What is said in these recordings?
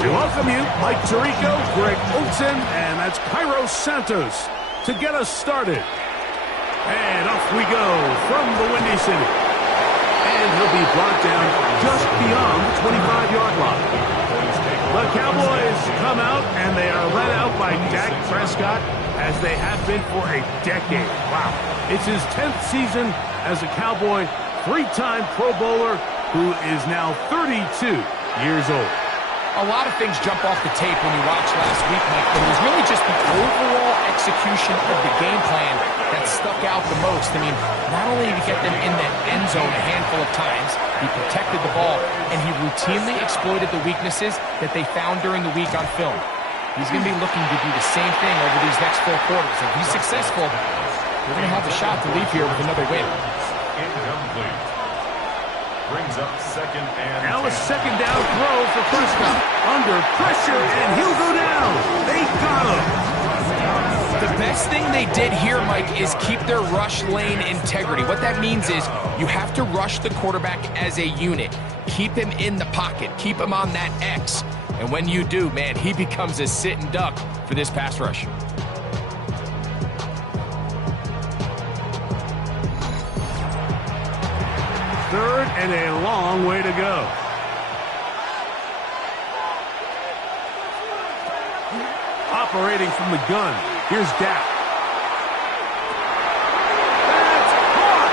We welcome you, Mike Tirico, Greg Olson, and that's Cairo Santos to get us started. And off we go from the Windy City. And he'll be brought down just beyond the 25-yard line. The Cowboys come out, and they are led out by Dak Prescott, as they have been for a decade. Wow. It's his 10th season as a Cowboy, three-time Pro Bowler, who is now 32 years old. A lot of things jump off the tape when you watch last week, Mike, but it was really just the overall execution of the game plan that stuck out the most. I mean, not only did he get them in the end zone a handful of times, he protected the ball, and he routinely exploited the weaknesses that they found during the week on film. He's going to be looking to do the same thing over these next 4 quarters. If he's successful, we're going to have a shot to leave here with another win. Incomplete. Brings up second and now a second down throw for Prescott. Under pressure, and he'll go down. They got him. The best thing they did here, Mike, is keep their rush lane integrity. What that means is you have to rush the quarterback as a unit. Keep him in the pocket. Keep him on that X. And when you do, man, he becomes a sitting duck for this pass rush. Third and a long way to go. Operating from the gun, here's Dak. That's caught!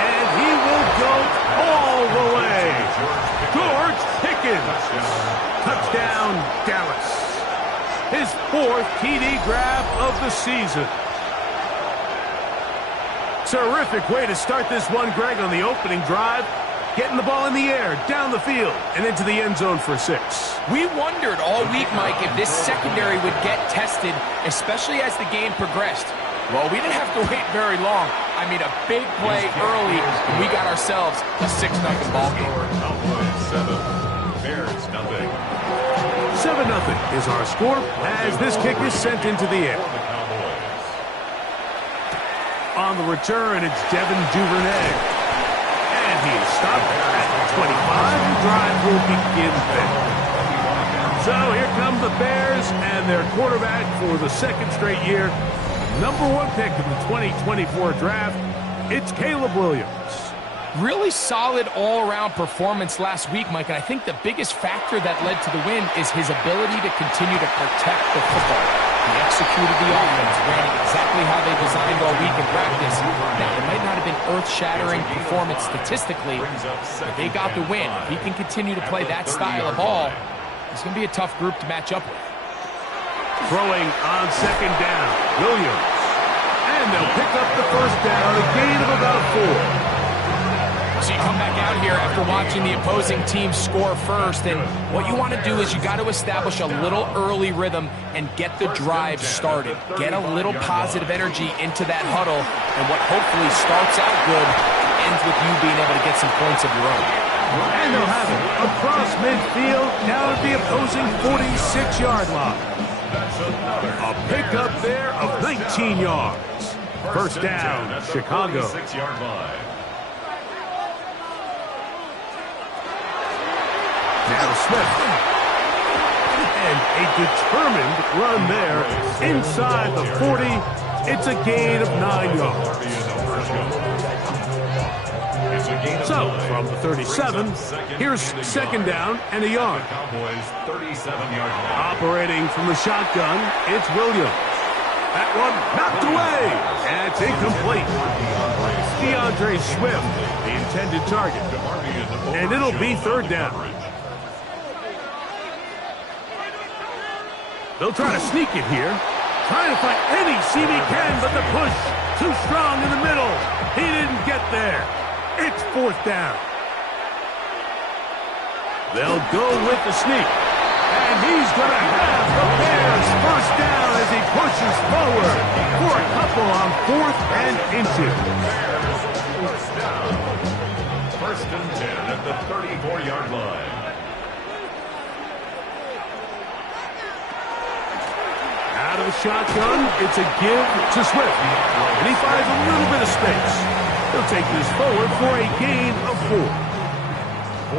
And he will go all the way. George Pickens. Touchdown, Dallas. His 4th TD grab of the season. Terrific way to start this one, Greg, on the opening drive. Getting the ball in the air, down the field, and into the end zone for 6. We wondered all week, Mike, if this secondary would get tested, especially as the game progressed. Well, we didn't have to wait very long. I mean, a big play early, and we got ourselves a 6-0 ball game. 7, Bears nothing. 7-0 is our score as this kick is sent into the air. On the return, it's Devin Duvernay. And he's stopped at the 25. The drive will begin then. So here come the Bears and their quarterback for the 2nd straight year. Number 1 pick in the 2024 draft, it's Caleb Williams. Really solid all-around performance last week, Mike, and I think the biggest factor that led to the win is his ability to continue to protect the football. He executed the offense, ran it exactly how they designed all week in practice. Now, it might not have been earth-shattering performance statistically, but they got the win. If he can continue to play that style of ball, it's going to be a tough group to match up with. Throwing on 2nd down, Williams. And they'll pick up the 1st down, a gain of about 4. So you come back out here after watching the opposing team score first, and what you want to do is you got to establish a little early rhythm and get the drive started. Get a little positive energy into that huddle, and what hopefully starts out good ends with you being able to get some points of your own. And they'll have it across midfield, down at the opposing 46-yard line. A pickup there of 19 yards. 1st down, Chicago. Now Smith. And a determined run there inside the 40. It's a gain of 9 yards. So, from the 37, here's 2nd down and a yard. Operating from the shotgun, it's Williams. That one knocked away, and it's incomplete. DeAndre Swift, the intended target. And it'll be 3rd down. They'll try to sneak it here. Trying to find any seam he can, but the push too strong in the middle. He didn't get there. It's 4th down. They'll go with the sneak. And he's going to have the Bears 1st down as he pushes forward for a couple on 4th and inches. 1st and 10 at the 34-yard line. Out of the shotgun, it's a give to Swift. And he finds a little bit of space. He'll take this forward for a gain of 4.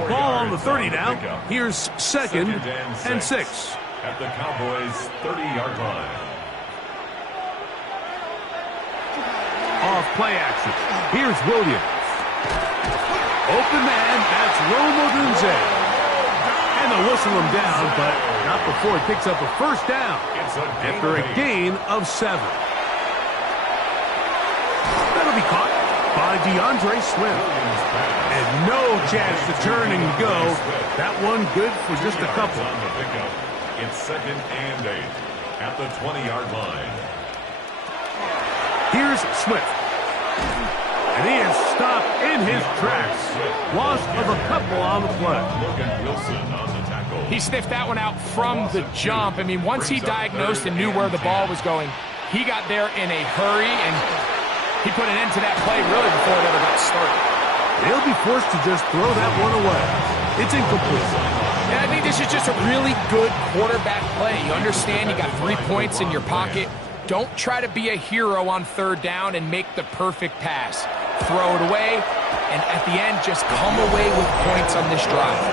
Ball on the 30 now. Here's second and 6. At the Cowboys' 30-yard line. Off play action. Here's Williams. Open man, that's Rome Odunze. And they'll whistle him down, but not before he picks up a first down after a gain of 7. That'll be caught by DeAndre Swift. And no chance to turn and go. That one good for just a couple. It's second and 8 at the 20-yard line. Here's Swift. And he is stopped in his tracks. Loss of a couple on the play. He sniffed that one out from the jump. I mean, once he diagnosed and knew where the ball was going, he got there in a hurry, and he put an end to that play really before it ever got started. They'll be forced to just throw that one away. It's incomplete. And I think this is just a really good quarterback play. You understand you got 3 points in your pocket. Don't try to be a hero on third down and make the perfect pass. Throw it away, and at the end, just come away with points on this drive.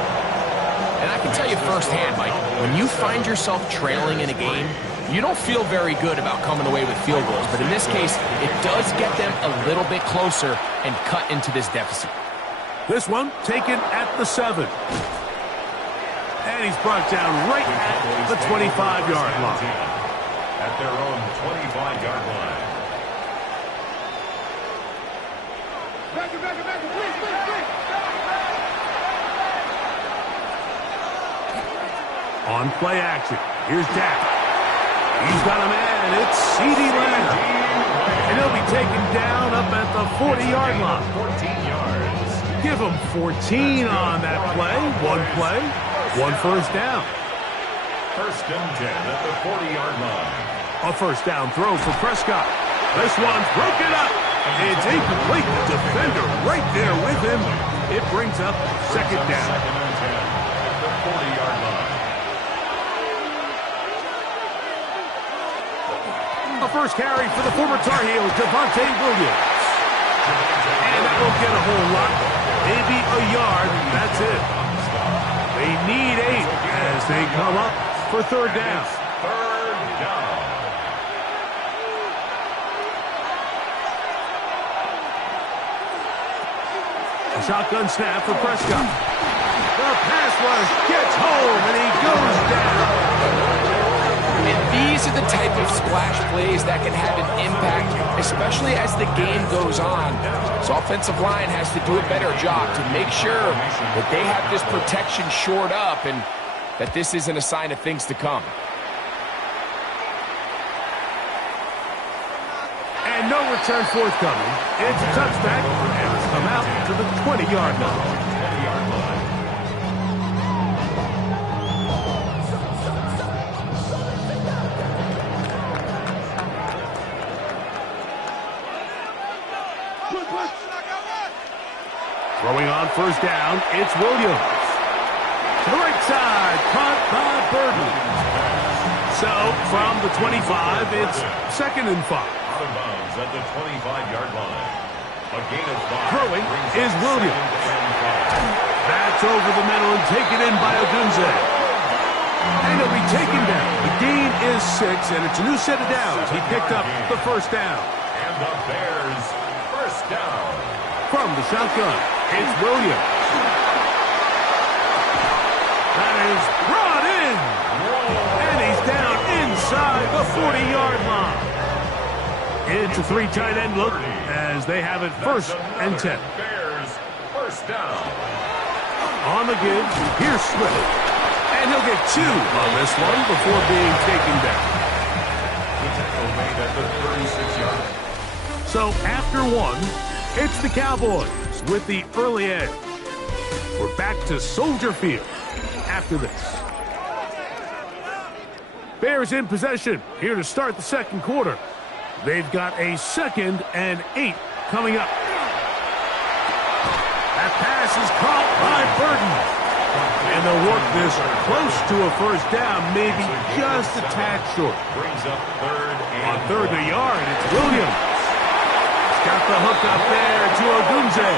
And I can tell you firsthand, Mike, when you find yourself trailing in a game, you don't feel very good about coming away with field goals. But in this case, it does get them a little bit closer and cut into this deficit. This one taken at the 7. And he's brought down right at the 25-yard line. At their own 25-yard line. On play action, here's Dak. He's got a man, it's C.D. Lamb. And he'll be taken down up at the 40-yard line. 14 yards. Give him 14 on that play. One first down. First and 10 at the 40-yard line. A first down throw for Prescott. This one's broken up. It's incomplete. The defender right there with him. It brings up second down. Second and 10 at the 40-yard line. A first carry for the former Tar Heel, Javonte Williams. And that won't get a whole lot. Maybe a yard. That's it. They need 8 as they come up for third down. Third down. A shotgun snap for Prescott. The pass rush gets home, and he goes down. And these are the type of splash plays that can have an impact, especially as the game goes on. So offensive line has to do a better job to make sure that they have this protection shored up and that this isn't a sign of things to come. And no return forthcoming. It's a touchback, and it's come out to the 20-yard line. Throwing on first down, it's Williams. To the right side, caught by Burton. So, from the 25, it's second and 5. Out of bounds at the 25-yard line. A gain of 5. Throwing is Williams. That's over the middle and taken in by Odunze. And he'll be taken down. The gain is 6, and it's a new set of downs. He picked up the first down. And the Bears first down. From the shotgun, it's Williams. That is brought in. And he's down inside the 40-yard line. It's a 3 tight end look as they have it first and 10. Bears first down. On the give, here's Swift. And he'll get 2 on this one before being taken down. The tackle made at the 36-yard line. So after 1, it's the Cowboys with the early edge. We're back to Soldier Field after this. Bears in possession here to start the second quarter. They've got a second and 8 coming up. That pass is caught by Burton. And they'll work this close to a first down, maybe just a tad short. Brings up third and On third and a yard, it's Williams. Got the hook up there to Odunze.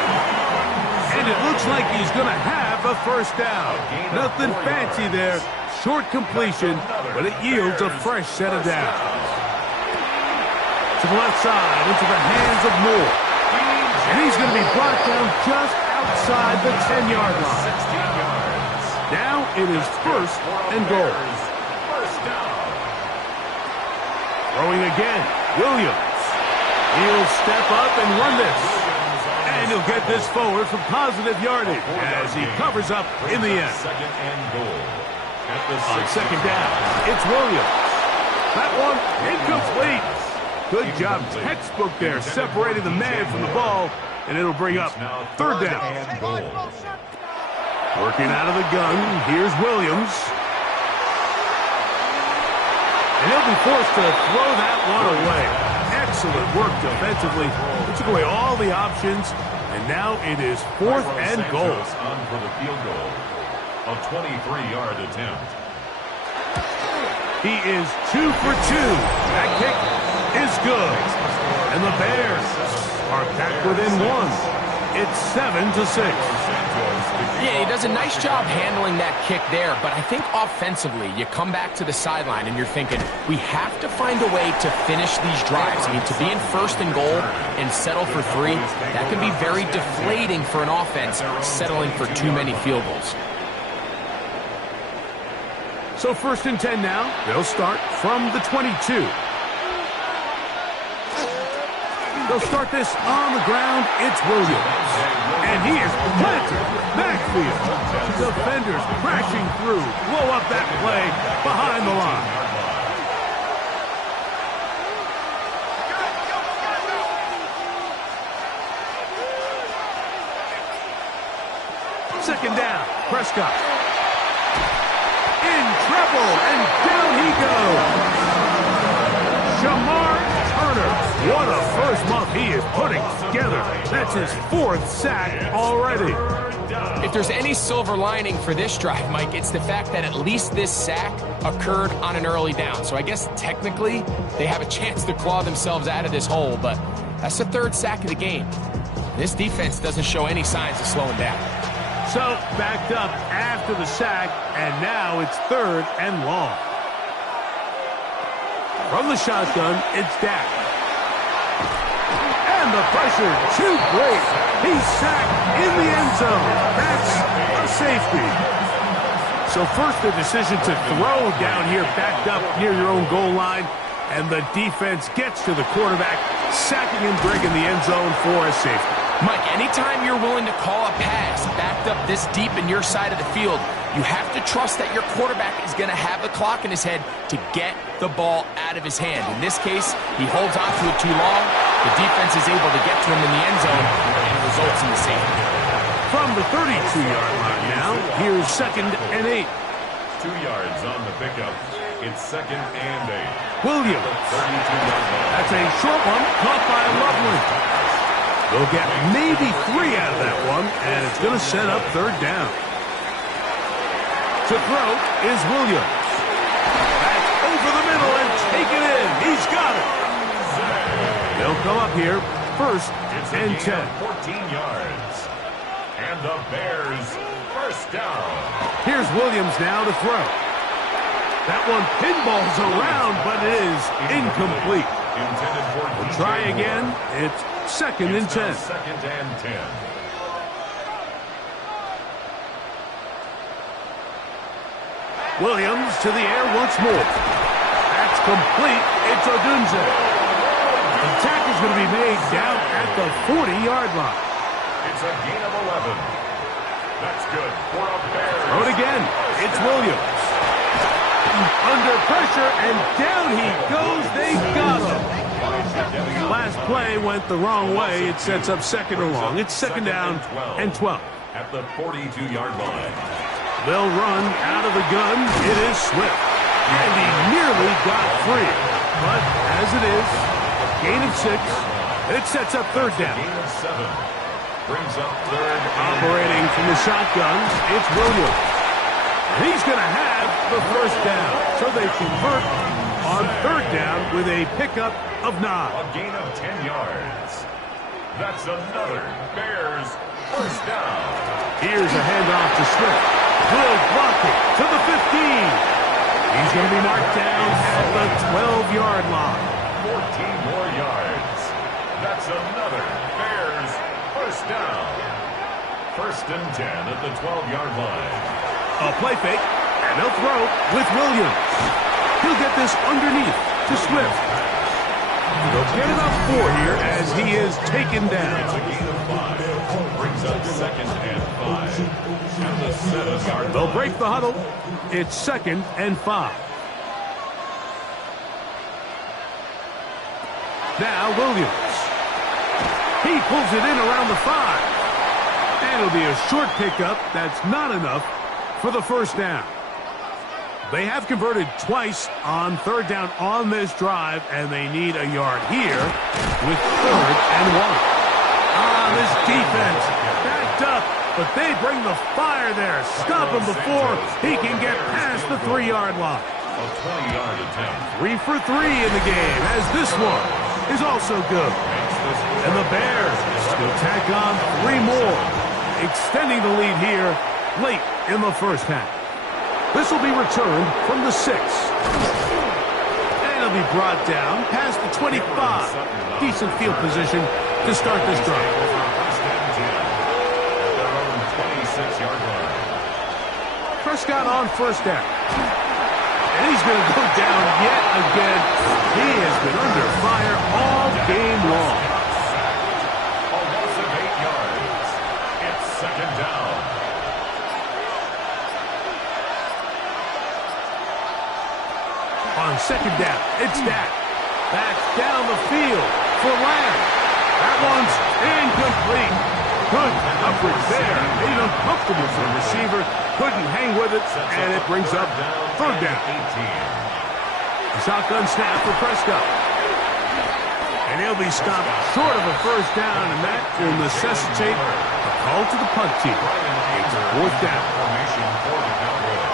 And it looks like he's going to have a first down. Nothing fancy there. Short completion, but it yields a fresh set of downs. To the left side, into the hands of Moore. And he's going to be brought down just outside the 10-yard line. Now it is first and goal. Throwing again, Williams. He'll step up and run this. And he'll get this forward for positive yardage as he covers up in the end. Second and goal. On second down, it's Williams. That one incomplete. Good job, textbook there, separating the man from the ball, and it'll bring up third down. Working out of the gun, here's Williams. And he'll be forced to throw that one away. Excellent work defensively. He took away all the options, and now it is fourth and goal. On for the field goal. A 23-yard attempt. He is 2 for 2. That kick is good. And the Bears are back within one. It's 7-6. Yeah, he does a nice job handling that kick there, but I think offensively, you come back to the sideline and you're thinking, we have to find a way to finish these drives. I mean, to be in first and goal and settle for 3, that can be very deflating for an offense settling for too many field goals. So first and 10 now. They'll start from the 22. They'll start this on the ground. It's Williams. And he is planted backfield. Defenders crashing through. Blow up that play behind the line. Second down. Prescott. In trouble, and down he goes. Shamar Turner. What a first month he is putting together. That's his 4th sack already. If there's any silver lining for this drive, Mike, it's the fact that at least this sack occurred on an early down. So I guess technically they have a chance to claw themselves out of this hole, but that's the 3rd sack of the game. This defense doesn't show any signs of slowing down. So, backed up after the sack, and now it's 3rd and long. From the shotgun, it's Dak. And the pressure, too great. He's sacked in the end zone. That's a safety. So first the decision to throw down here, backed up near your own goal line, and the defense gets to the quarterback, sacking him big in the end zone for a safety. Mike, anytime you're willing to call a pass backed up this deep in your side of the field, you have to trust that your quarterback is going to have the clock in his head to get the ball out of his hand. In this case, he holds on to it too long. The defense is able to get to him in the end zone, and it results in the safety. From the 32-yard line now, here's 2nd and 8. 2 yards on the pickup. It's 2nd and 8. Williams. 32-yard line. That's a short one caught by Loveland. They'll get maybe 3 out of that one, and it's going to set up 3rd down. To throw is Williams. That's over the middle and taken in. He's got it. They'll come up here, 1st and 10. 14 yards. And the Bears first down. Here's Williams now to throw. That one pinballs around, but it is incomplete. Intended for We'll try again. It's 2nd and 10. 2nd and 10. Williams to the air once more. That's complete. It's Odunze. The tackle is going to be made down at the 40-yard line. It's a gain of 11. That's good for a Bears. Throw it again. It's Williams. Under pressure, and down he goes. They got him. Last play went the wrong way. It sets up 2nd and long. It's 2nd down and 12. At the 42-yard line. They'll run out of the gun. It is Swift. And he nearly got free. But as it is, gain of 6. It sets up 3rd down. Gain of 7. Brings up 3rd. Operating from the shotgun, it's Williams. And he's going to have the first down. So they convert on 3rd down with a pickup of 9. A gain of 10 yards. That's another Bears first down. Here's a handoff to Swift. Good blocking to the 15. He's going to be marked down at the 12-yard line. 14 more yards. That's another Bears first down. First and 10 at the 12-yard line. A play fake, and they'll throw with Williams. He'll get this underneath to Swift. They'll get it up 4 here as he is taken down. It's a gain of 5. Brings up second and 5. And the 7-yard line. They'll break the huddle. It's second and 5. Now Williams. He pulls it in around the 5. And it'll be a short pickup. That's not enough for the first down. They have converted twice on third down on this drive, and they need a yard here with third and 1. This defense backed up, but they bring the fire there. Stop him before he can get past the 3-yard line. A 20-yard attempt. 3 for 3 in the game, as this one is also good. And the Bears will tack on 3 more, extending the lead here late in the first half. This will be returned from the 6. And it'll be brought down past the 25. Decent field position to start this drive. Prescott on first down. And he's going to go down yet again. He has been under fire all game long. A loss of 8 yards. It's second down. On second down, it's Dak. That's down the field for Lamb. That one's incomplete. Good coverage there. Made it uncomfortable for the receiver. Couldn't hang with it, and it brings up third down. A shotgun snap for Prescott. And he'll be stopped short of a first down, and that will necessitate a call to the punt team. It's a fourth down. Formation for the Cowboys.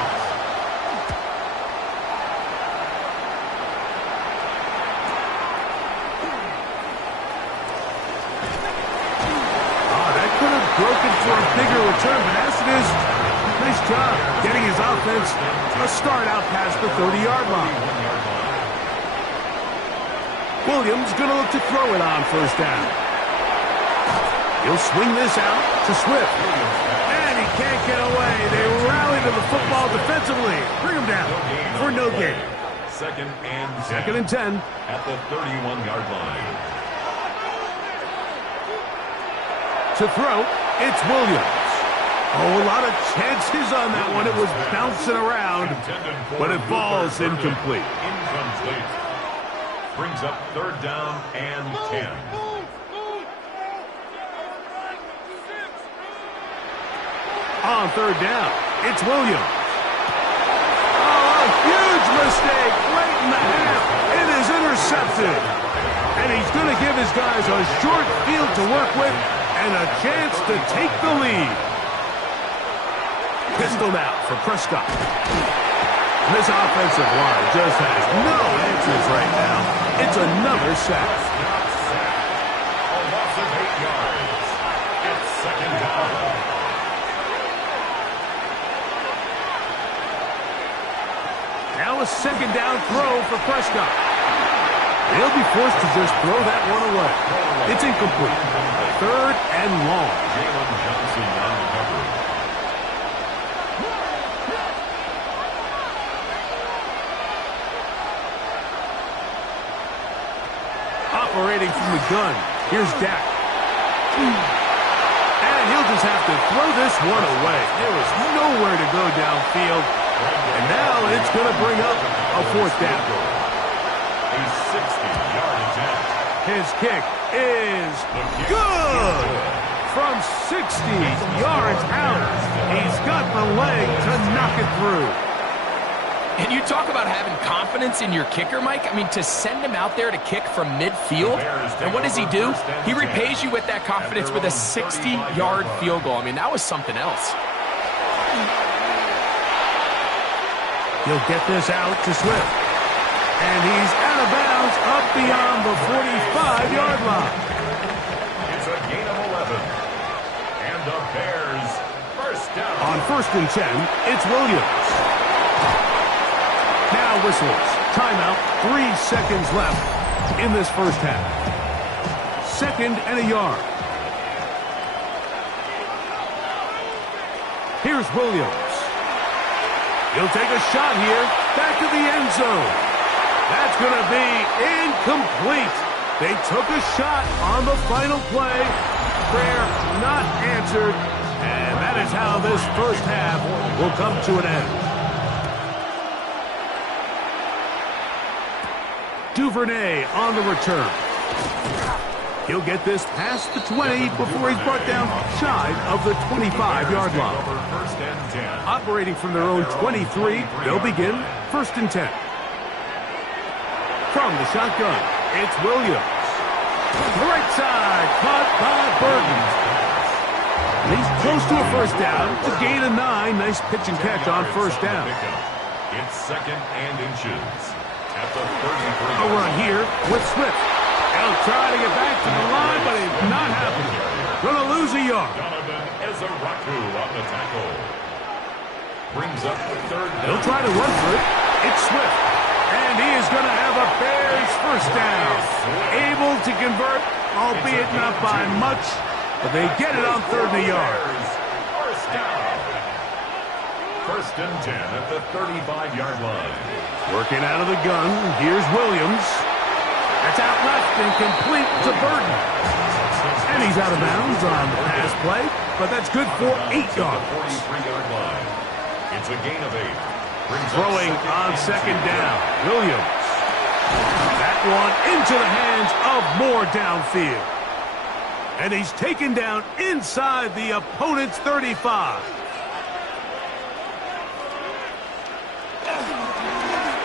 Broken for a bigger return, but as it is, nice job getting his offense a start out past the 30-yard line. Williams going to look to throw it on first down. He'll swing this out to Swift. And he can't get away. They rally to the football defensively. Bring him down for no gain. Second and 10. At the 31-yard line. To throw, it's Williams. Oh, a lot of chances on that one. It was bouncing around, but it falls incomplete. Incomplete. Brings up third down and 10. On third down, it's Williams. Oh, a huge mistake late in the half. It is intercepted. And he's going to give his guys a short field to work with and a chance to take the lead. Pistol now for Prescott. This offensive line just has no answers right now. It's another sack. A loss of 8 yards. It's second down. Now a second down throw for Prescott. He'll be forced to just throw that one away. It's incomplete. Third and long. Jalen Johnson on the cover. Operating from the gun. Here's Dak. And he'll just have to throw this one away. There was nowhere to go downfield. And now it's going to bring up a fourth down. A 60-yard attempt. His kick is good. From 60 yards out, he's got the leg to knock it through. And you talk about having confidence in your kicker, Mike. I mean, to send him out there to kick from midfield, and what does he do? He repays you with that confidence with a 60-yard field goal. I mean, that was something else. He'll get this out to Swift. And he's out of bounds up beyond the 45-yard line. It's a On 1st and 10, it's Williams. Now whistles. Timeout. 3 seconds left in this first half. 2nd and a yard. Here's Williams. He'll take a shot here. Back to the end zone. That's going to be incomplete. They took a shot on the final play. Prayer not answered. And that is how this first half will come to an end. Duvernay on the return. He'll get this past the 20 before he's brought down shy of the 25-yard line. Operating from their own 23, they'll begin 1st and 10. From the shotgun, it's Williams. Right side, caught by Burton. He's close to a first down to gain a 9. Nice pitch and catch on first down. It's 2nd and inches at the 33. A run here with Swift. He'll try to get back to the line, but it's not happening. Gonna lose a yard. Donovan Ezeraku on the tackle. Brings up the 3rd down. He'll try to run for it. It's Swift. And he is going to have a Bears first down. Able to convert, albeit not by much, but they get it on 3rd and a yard. First down. 1st and 10 at the 35-yard line. Working out of the gun, here's Williams. That's out left and complete to Burton. And he's out of bounds on the pass play, but that's good for 8 yards. 43-yard line. It's a gain of 8. Throwing on 2nd down, Williams. That one into the hands of Moore downfield. And he's taken down inside the opponent's 35.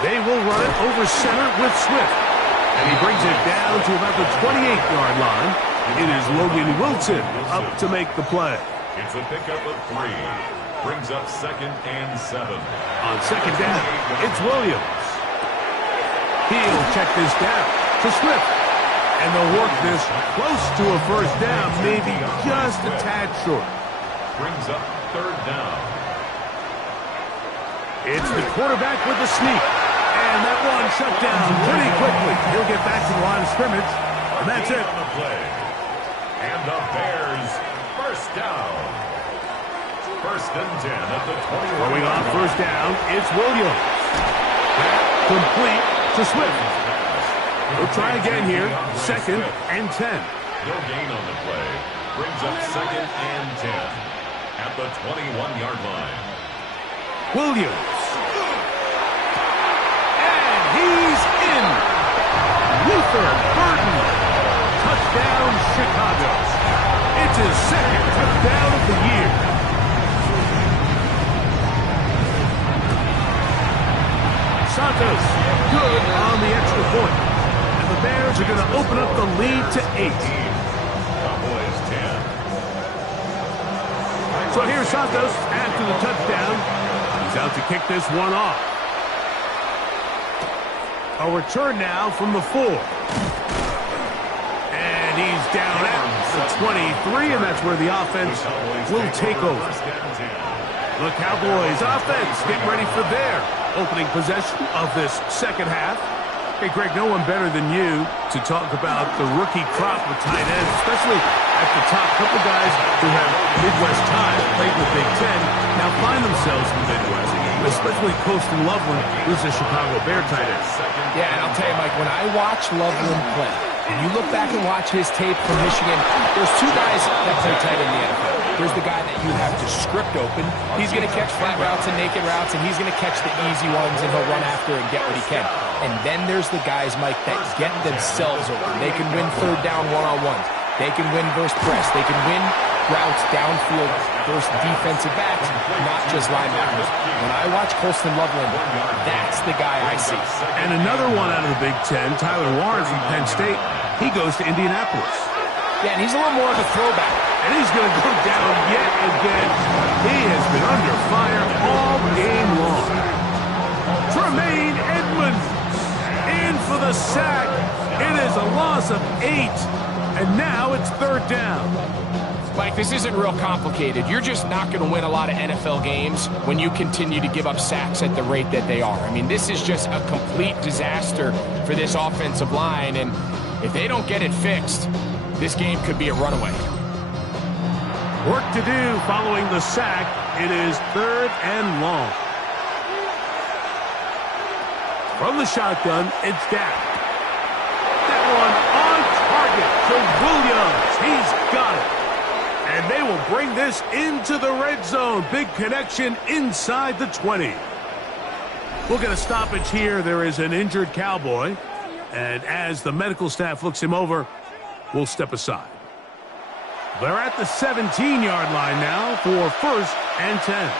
They will run it over center with Swift. And he brings it down to about the 28-yard line. It is Logan Wilson up to make the play. It's a pickup of 3. Brings up 2nd and 7. On 2nd down, it's Williams. He'll check this down to Swift. And they'll work this close to a first down, maybe just a tad short. Brings up 3rd down. It's the quarterback with the sneak. And that one shut down pretty quickly. He'll get back to the line of scrimmage. And that's it. On the play. And the Bears first down. 1st and 10 at the 20. Going on 1st down, it's Williams. Complete to Swift. We'll try again here. 2nd and 10. No gain on the play. Brings up 2nd and 10 at the 21-yard line. Williams. And he's in. Luther Burton. Touchdown, Chicago. It's his 2nd touchdown of the year. Santos, good on the extra point. And the Bears are going to open up the lead to 8. Cowboys 10. So here's Santos after the touchdown. He's out to kick this one off. A return now from the 4. And he's down at the 23, and that's where the offense will take over. The Cowboys offense getting ready for their opening possession of this second half. Hey, Greg, no one better than you to talk about the rookie crop of tight ends, especially at the top. A couple guys who have Midwest ties, played in the Big Ten, now find themselves in the Midwest, especially Colston Loveland, who's a Chicago Bear tight end. Yeah, and I'll tell you, Mike, when I watch Loveland play, and you look back and watch his tape from Michigan, there's 2 guys that play tight in the NFL. There's the guy that you have to script open. He's going to catch flat routes and naked routes, and he's going to catch the easy ones, and he'll run after and get what he can. And then there's the guys, Mike, that get themselves open. They can win 3rd down one-on-ones. They can win versus press. They can win routes downfield versus defensive backs, not just linebackers. When I watch Colston Loveland, that's the guy I see. And another one out of the Big Ten, Tyler Warren from Penn State. He goes to Indianapolis. Yeah, and he's a little more of a throwback. And he's going to go down yet again. He has been under fire all game long. Tremaine Edmonds in for the sack. It is a loss of 8. And now it's 3rd down. Mike, this isn't real complicated. You're just not going to win a lot of NFL games when you continue to give up sacks at the rate that they are. I mean, this is just a complete disaster for this offensive line, and if they don't get it fixed, this game could be a runaway. Work to do following the sack. It is 3rd and long. From the shotgun, it's down. That one on target to Williams. He's got it. And they will bring this into the red zone. Big connection inside the 20. We'll get a stoppage here. There is an injured Cowboy. And as the medical staff looks him over, we'll step aside. They're at the 17-yard line now for 1st and 10.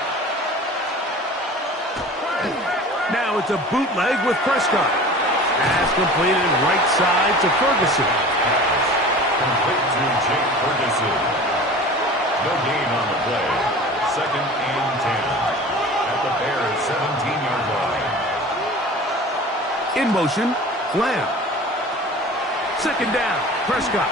Now it's a bootleg with Prescott. Pass completed right side to Ferguson. Complete to Jake Ferguson. No gain on the play. 2nd and 10. At the Bears' 17-yard line. In motion, Lamb. 2nd down, Prescott.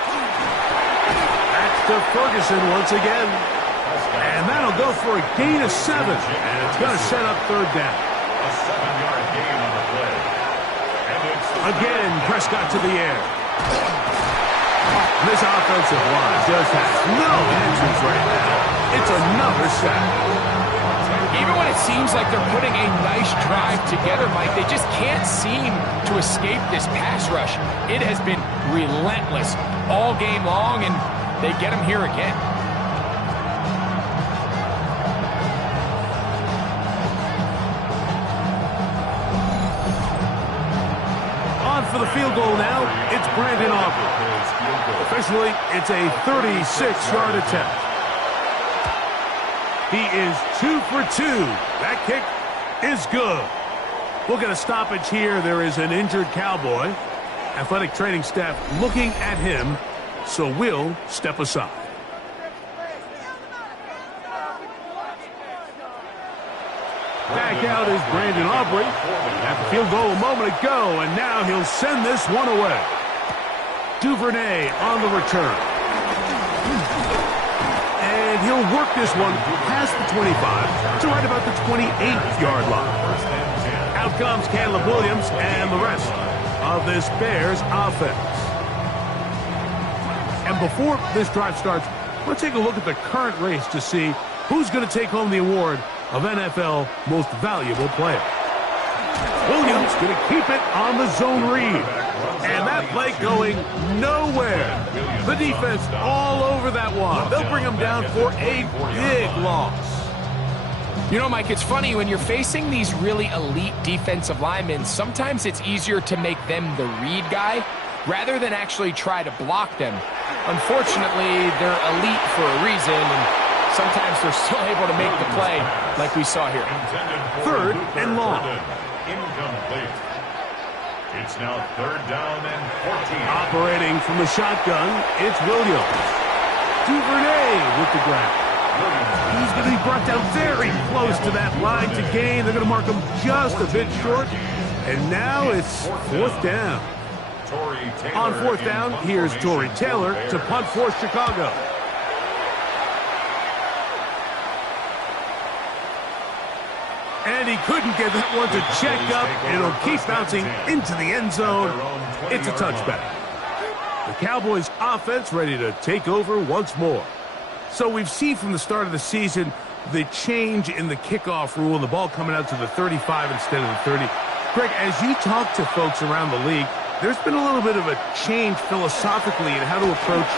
That's to Ferguson once again. And that'll go for a gain of 7. And it's going to set up 3rd down. A 7-yard gain on the play. And it's again, Prescott to the air. This offensive line just has no answers right now. It's another sack. Even when it seems like they're putting a nice drive together, Mike, they just can't seem to escape this pass rush. It has been relentless all game long, and they get them here again. On for the field goal now, it's Brandon Aubrey. Officially, it's a 36-yard attempt. He is 2 for 2. That kick is good. We'll get a stoppage here. There is an injured Cowboy. Athletic training staff looking at him, so we'll step aside. Back out is Brandon Aubrey. At the field goal a moment ago, and now he'll send this one away. Duvernay on the return. And he'll work this one past the 25 to right about the 28-yard line. Out comes Caleb Williams and the rest of this Bears offense. And before this drive starts, let's take a look at the current race to see who's going to take home the award of NFL Most Valuable Player. Williams going to keep it on the zone read. And that play going nowhere. The defense all over that one. They'll bring him down for a big loss. You know, Mike, it's funny, when you're facing these really elite defensive linemen, sometimes it's easier to make them the read guy rather than actually try to block them. Unfortunately, they're elite for a reason, and sometimes they're still able to make the play like we saw here. 3rd and long. Incomplete. It's now 3rd down and 14. Operating from the shotgun, it's Williams. Duvernay with the grab. He's going to be brought down very close to that line to gain. They're going to mark him just a bit short. And now it's 4th down. On 4th down, here's Torrey Taylor to punt for Chicago. And he couldn't get that one to check up. It'll keep bouncing into the end zone. It's a touchback. The Cowboys offense ready to take over once more. So we've seen from the start of the season the change in the kickoff rule and the ball coming out to the 35 instead of the 30. Greg, as you talk to folks around the league, there's been a little bit of a change philosophically in how to approach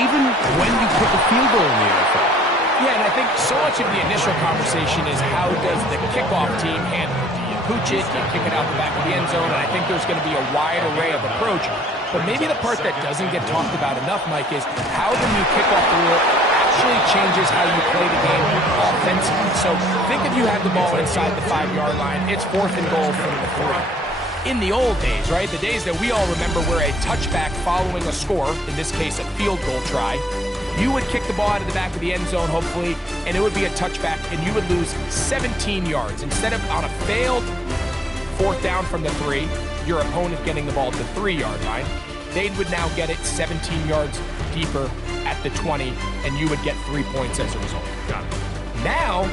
even when you kick a field goal in the NFL. Yeah, and I think so much of the initial conversation is how does the kickoff team handle it? Do you pooch it? Do you kick it out the back of the end zone? And I think there's going to be a wide array of approach. But maybe the part that doesn't get talked about enough, Mike, is how the new kickoff rule actually changes how you play the game offensively. So think if you had the ball inside the 5-yard line, it's 4th and goal from the 3. In the old days, right, the days that we all remember where a touchback following a score, in this case a field goal try, you would kick the ball out of the back of the end zone, hopefully, and it would be a touchback, and you would lose 17 yards. Instead of on a failed 4th down from the 3, your opponent getting the ball at the 3-yard line, they would now get it 17 yards deeper at the 20, and you would get 3 points as a result. Got it. Now,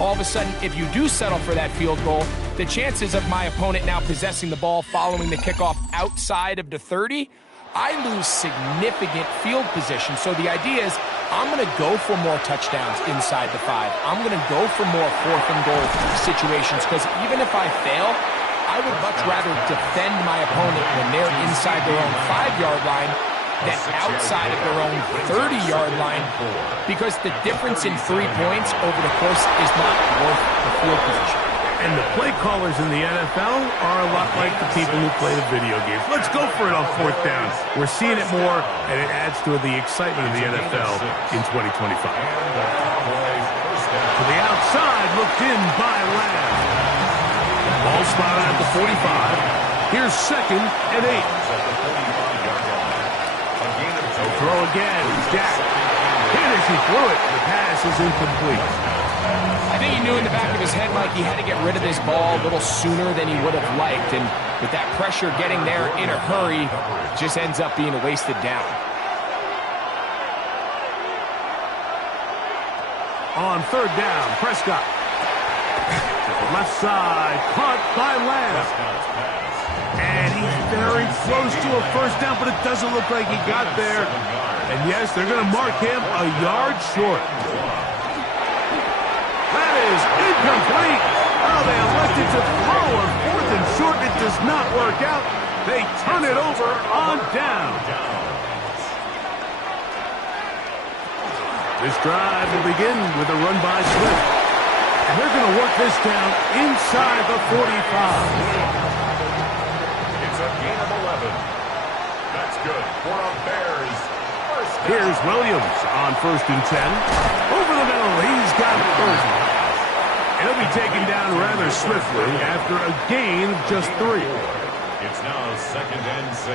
all of a sudden, if you do settle for that field goal, the chances of my opponent now possessing the ball following the kickoff outside of the 30, I lose significant field position. So the idea is I'm going to go for more touchdowns inside the 5. I'm going to go for more 4th and goal situations, because even if I fail, I would much rather defend my opponent when they're inside their own 5-yard line than outside of their own 30-yard line, because the difference in 3 points over the course is not worth the field position. And the play callers in the NFL are a lot like the people who play the video games. Let's go for it on 4th down. We're seeing it more, and it adds to the excitement of the NFL in 2025. To the outside, looked in by Lamb. Ball spotted at the 45. Here's 2nd and 8. They'll throw again. Dak. Hit as he threw it. The pass is incomplete. I think he knew in the back of his head, Mike, he had to get rid of this ball a little sooner than he would have liked. And with that pressure getting there in a hurry, just ends up being a wasted down. On 3rd down, Prescott. To the left side, caught by Lamb. And he's very close to a 1st down, but it doesn't look like he got there. And yes, they're going to mark him a yard short. That is incomplete. Oh, they elected to throw on 4th and short. It does not work out. They turn it over on down. This drive will begin with a run by Swift. And they're going to work this down inside the 45. It's a gain of 11. That's good for a Bears. Here's Williams on 1st and 10. Over the middle, he's got 30. And he'll be taken down rather swiftly after a gain of just 3. It's now 2nd and 6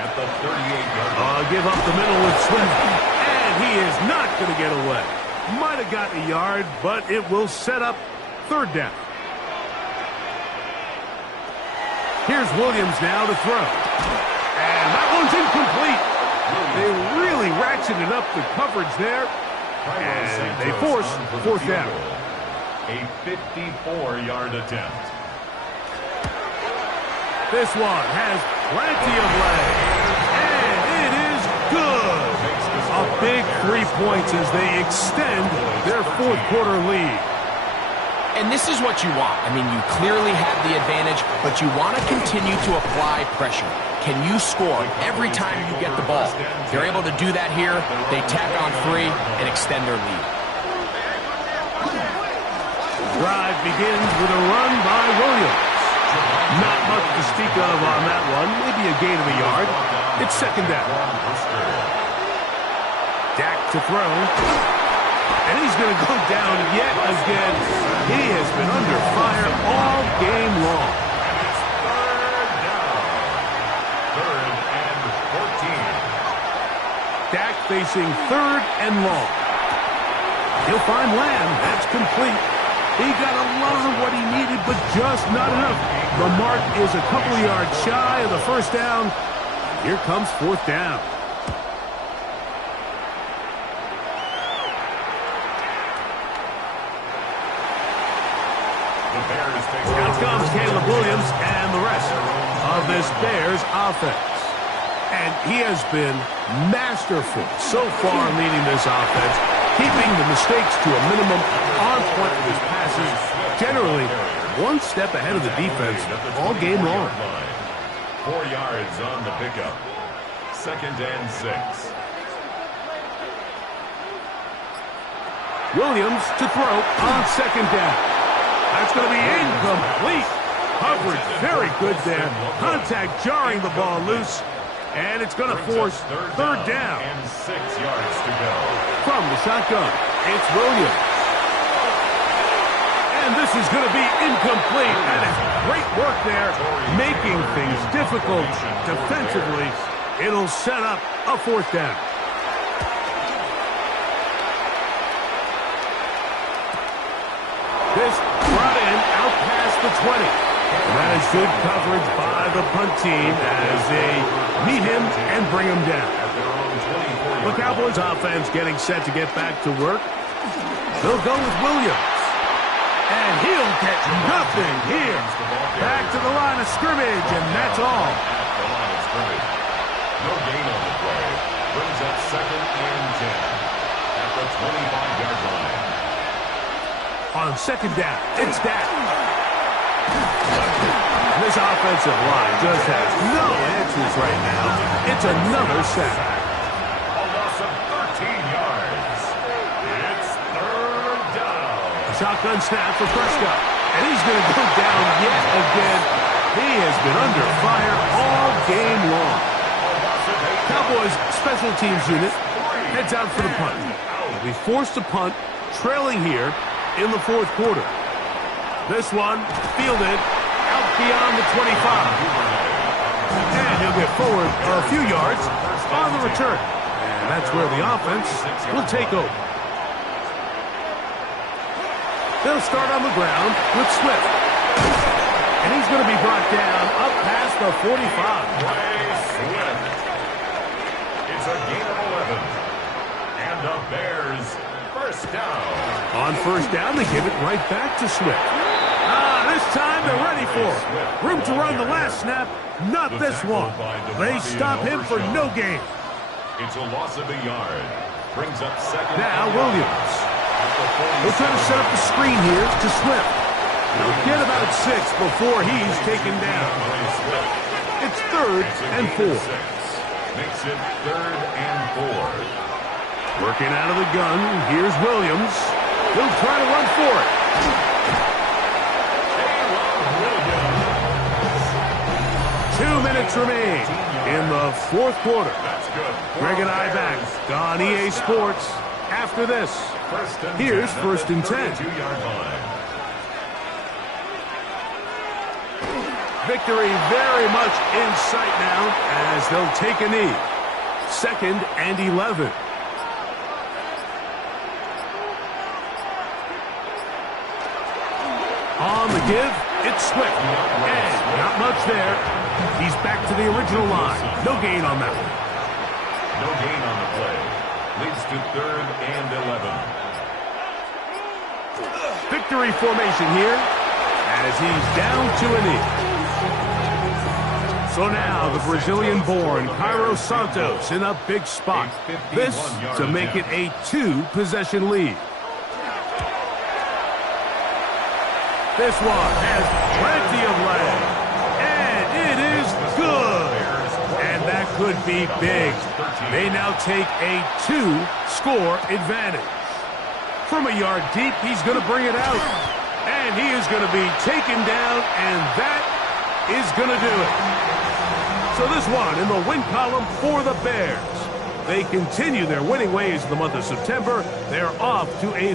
at the 38-yard line. Give up the middle with Swift. And he is not going to get away. Might have gotten a yard, but it will set up 3rd down. Here's Williams now to throw. And that one's incomplete. They really ratcheted up the coverage there. And they force 4th down. A 54-yard attempt. This one has plenty of leg. And it is good. A big 3 points as they extend their 4th quarter lead. And this is what you want. I mean, you clearly have the advantage, but you want to continue to apply pressure. Can you score every time you get the ball? They're able to do that here. They tack on 3 and extend their lead. Drive begins with a run by Williams. Not much to speak of on that one. Maybe a gain of a yard. It's 2nd down. Dak to throw. And he's going to go down yet again. He has been under fire all game long. And it's 3rd down. 3rd and 14. Dak facing 3rd and long. He'll find Lamb. That's complete. He got a lot of what he needed, but just not enough. The mark is a couple of yards shy of the 1st down. Here comes 4th down. Out comes Caleb Williams and the rest of this Bears offense. And he has been masterful so far leading this offense, keeping the mistakes to a minimum, on point with his passes, generally one step ahead of the defense all game long. 4 yards on the pickup. 2nd and 6. Williams to throw on 2nd down. That's going to be incomplete. Coverage very good there. Contact jarring the ball loose. And it's going to force 3rd down. And 6 yards to go. From the shotgun, it's Williams. And this is going to be incomplete. That is great work there, making things difficult defensively. It'll set up a 4th down. This brought in out past the 20. And that is good coverage by the punt team as they meet him and bring him down. At their own 24 The Cowboys offense getting set to get back to work. They'll go with Williams. And he'll get nothing here. Back to the line of scrimmage, and that's all. At the line of scrimmage. No gain on the play. Brings up 2nd and 10 at the 25-yard line. On 2nd down, it's down. This offensive line just has no answers right now. It's another sack. A loss of 13 yards. It's 3rd down. A shotgun snap for Prescott. And he's going to go down yet again. He has been under fire all game long. Cowboys special teams unit heads out for the punt. They'll be forced to punt, trailing here in the 4th quarter. This one fielded out beyond the 25. And he'll get forward a few yards on the return. And that's where the offense will take over. They'll start on the ground with Swift. And he's going to be brought down up past the 45. Swift. It's a gain of 11. And the Bears first down. On first down, they give it right back to Swift. This time they're ready for it. Room to run the last snap, not this one. They stop him for no gain. It's a loss of a yard. Brings up 2nd. Now Williams. They'll try to set up the screen here to Swift. They'll get about 6 before he's taken down. It's 3rd and 4. Makes it 3rd and 4. Working out of the gun, here's Williams. He'll try to run for it. 2 minutes remain in the 4th quarter. Greg and I back on EA Sports after this. Here's 1st and 10. Victory very much in sight now as they'll take a knee. 2nd and 11. On the give, it's Swift. And not much there. He's back to the original line. No gain on that one. No gain on the play. Leads to 3rd and 11. Victory formation here as he's down to a knee. So now the Brazilian-born Cairo Santos in a big spot. This to make it a 2-possession lead. This one has plenty of leg. And it is good. And that could be big. They now take a 2-score advantage. From a yard deep, he's going to bring it out. And he is going to be taken down, and that is going to do it. So this one in the win column for the Bears. They continue their winning ways in the month of September. They're off to a